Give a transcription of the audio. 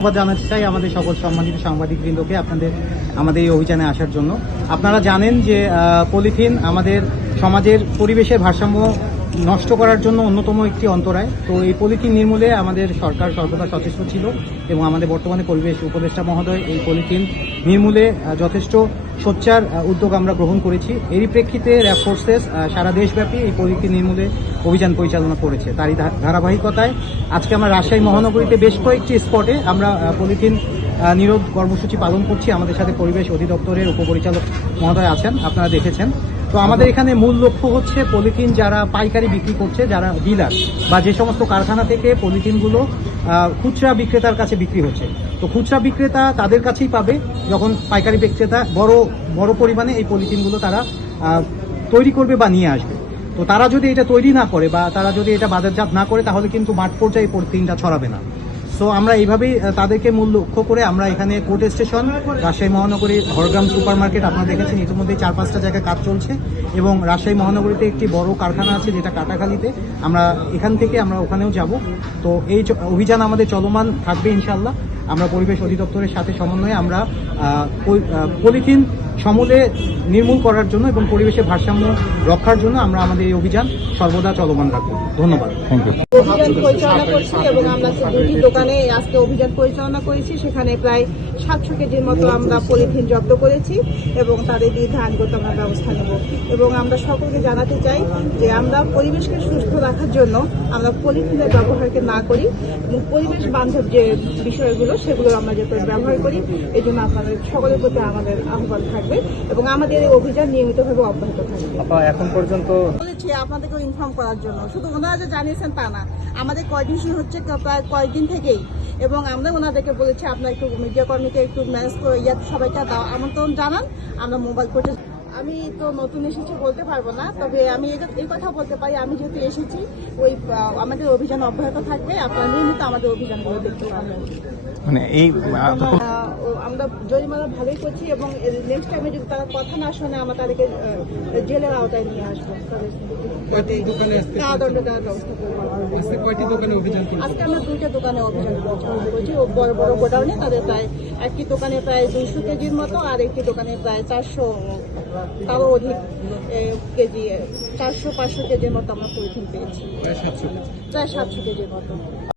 ধন্যবাদ জানাতে চাই আমাদের সকল সম্মানিত সাংবাদিক সাংবাদিকবৃন্দকে আপনাদের, আমাদের এই অভিযানে আসার জন্য। আপনারা জানেন যে পলিথিন আমাদের সমাজের পরিবেশের ভারসাম্য নষ্ট করার জন্য অন্যতম একটি অন্তরায়। তো এই পলিথিন নির্মূলে আমাদের সরকার সর্বদা সচেষ্ট ছিল এবং আমাদের বর্তমানে পরিবেশ উপদেষ্টা মহোদয় এই পলিথিন নির্মূলে যথেষ্ট সোচ্চার উদ্যোগ আমরা গ্রহণ করেছি। এরই প্রেক্ষিতে র্যাব ফোর্সেস সারা দেশব্যাপী এই প্রযুক্তি নির্মূলে অভিযান পরিচালনা করেছে। তারই ধারাবাহিকতায় আজকে আমরা রাজশাহী মহানগরীতে বেশ কয়েকটি স্পটে আমরা পলিথিন নিরোধ কর্মসূচি পালন করছি। আমাদের সাথে পরিবেশ অধিদপ্তরের উপপরিচালক মহোদয় আছেন, আপনারা দেখেছেন। তো আমাদের এখানে মূল লক্ষ্য হচ্ছে পলিথিন যারা পাইকারি বিক্রি করছে, যারা ডিলার, বা যে সমস্ত কারখানা থেকে পলিথিনগুলো খুচরা বিক্রেতার কাছে বিক্রি হচ্ছে। তো খুচরা বিক্রেতা তাদের কাছেই পাবে যখন পাইকারি বিক্রেতা বড় বড় পরিমাণে এই পলিথিনগুলো তারা তৈরি করবে বা নিয়ে আসবে। তো তারা যদি এটা তৈরি না করে, বা তারা যদি এটা বাজারজাত না করে, তাহলে কিন্তু মাঠ পর্যায়ে পলিথিনটা ছড়াবে না। সো আমরা এইভাবেই তাদেরকে মূল লক্ষ্য করে আমরা এখানে কোর্ট স্টেশন, রাজশাহী মহানগরীর হরগ্রাম সুপার মার্কেট আপনারা দেখেছেন ইতিমধ্যে চার পাঁচটা জায়গায় কাজ চলছে। এবং রাজশাহী মহানগরীতে একটি বড় কারখানা আছে, যেটা কাটাখালীতে। আমরা এখান থেকে আমরা ওখানেও যাব। তো এই অভিযান আমাদের চলমান থাকবে ইনশাল্লাহ আমরা পরিবেশ অধিদপ্তরের সাথে সমন্বয়ে আমরা পলিথিন সমূলে নির্মূল করার জন্য এবং পরিবেশের ভারসাম্য রক্ষার জন্য আমরা আমাদের এই অভিযান সর্বদা চলমান রাখব। ধন্যবাদ। থ্যাংক ইউ অভিযান পরিচালনা করছি এবং আমরা দুটি দোকানে আজকে অভিযান পরিচালনা করেছি, সেখানে প্রায় সাতশো কেজির মতো আমরা পলিথিন জব্দ করেছি এবং তাদের বিরুদ্ধে আইনগত আমরা ব্যবস্থা নেব। এবং আমরা সকলকে জানাতে চাই যে আমরা পরিবেশকে সুস্থ রাখার জন্য আমরা পলিথিনের ব্যবহারকে না করি এবং পরিবেশ বান্ধব যে বিষয়গুলো, সেগুলো আমরা যাতে ব্যবহার করি এই জন্য আপনাদের সকলের প্রতি আমাদের আহ্বান থাকবে এবং আমাদের এই অভিযান নিয়মিতভাবে অব্যাহত থাকবে। এখন পর্যন্ত বলেছি আপনাদেরকে ইনফর্ম করার জন্য? শুধু ওনারা যে জানিয়েছেন তা না। আমাদের কোয়ার্ডিনেশন হচ্ছে প্রায় কয়েকদিন থেকেই। এবং আমরা ওনাদেরকে বলেছি, আপনার একটু মিডিয়া কর্মীকে একটু ম্যানেজ করে ইয়ে সবাইকে দাও। আমন্ত্রণ জানান, আমরা মোবাইল করতে আমি তো নতুন এসেছি বলতে পারব না তবে আমি এটা- এই কথা বলতে পারি আমি যেহেতু এসেছি ওই আমাদের অভিযান অব্যাহত থাকবে আপনারা নিয়মিত আমাদের অভিযানগুলো দেখতে পাবেন। মানে এই আমরা জরিমানা ভালোই করছি এবং নেক্সট টাইমে যদি তারা কথা না শোনে আমরা তাদেরকে জেলের আওতায় নিয়ে আসব। আজকে আমরা দুইটা দোকানে অভিযান করছি বড় বড় গোডাউনে তাদের প্রায় একটি দোকানে প্রায় দুইশো কেজির মতো আর একটি দোকানে প্রায় চারশো তারও অধিক কেজি চারশো পাঁচশো কেজির মতো আমরা পলিথিন পেয়েছি। প্রায় সাতশো কেজির মতো।